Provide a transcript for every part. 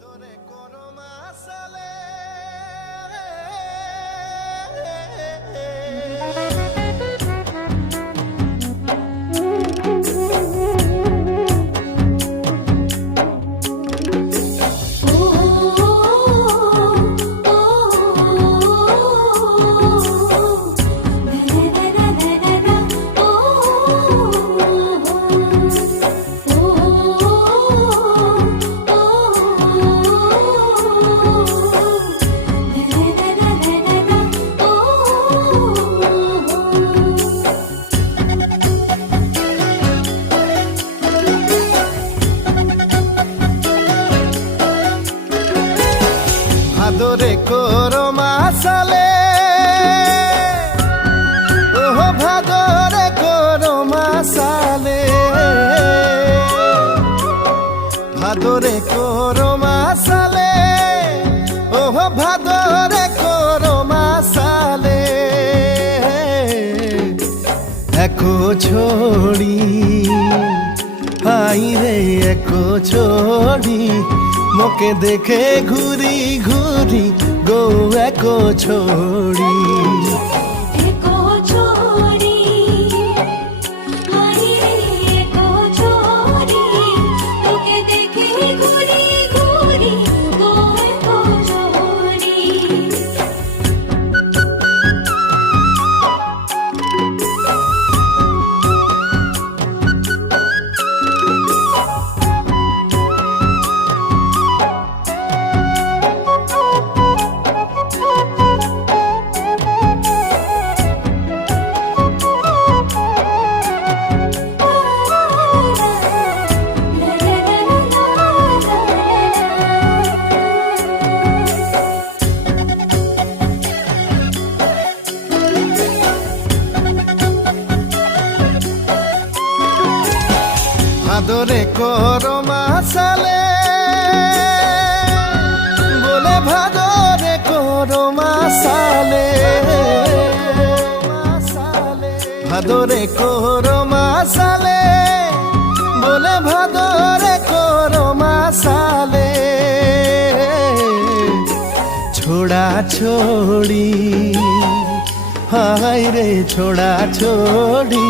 আদরে করো মাসালে আদরে করো মাসালে ওহো ভাদরে করো মাসালে ভাদরে করো মাসালে ওহো ভাদরে করো মাসালে একো ছড়ি হাই রে একো ছড়ি মোকে দেখে ঘুরি ঘুরি গো একো ছড়ি আদরে করো মাসালে বলে ভাদরে করো মাসালে ভাদরে করো মাসালে বলে ভাদরে করো মাসালে ছোড়া ছোড়ি হাই রে ছোড়া ছোড়ি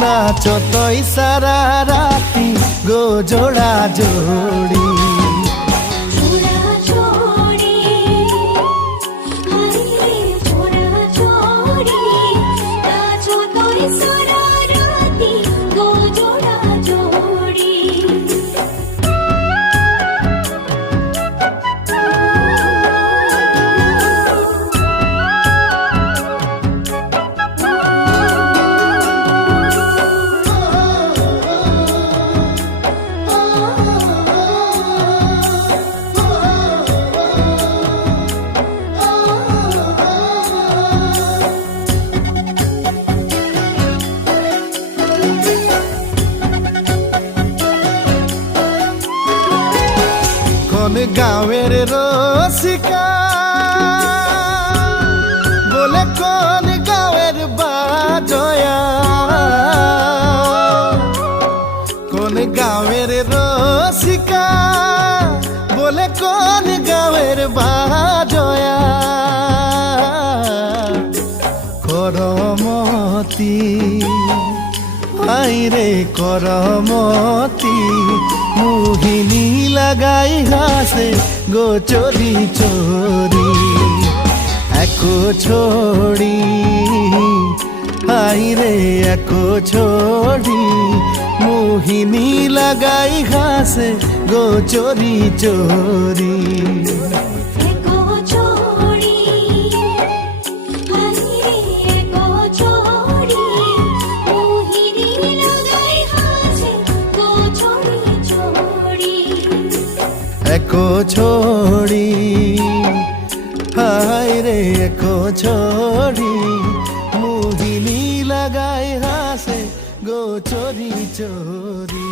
নাচো তই সারা রাতি গো জোড়া জোড়ি কোন গাঁয়ের রসিকা বলে কোন গাঁয়ের বাজয়া কোন গাঁয়ের রসিকা বলে কোন গাঁয়ের বাজয়া করমতি আইরে করমতি মোহিনী লাগাই হাসে গো চোরি চোরি একো ছড়ি আইরে একো ছড়ি মোহিনী লাগাই হাসে গো চোরি চোরি একো ছড়ি হাই রে একো ছড়ি মোহিনী লাগাই হাসে গো চোরি চোরি।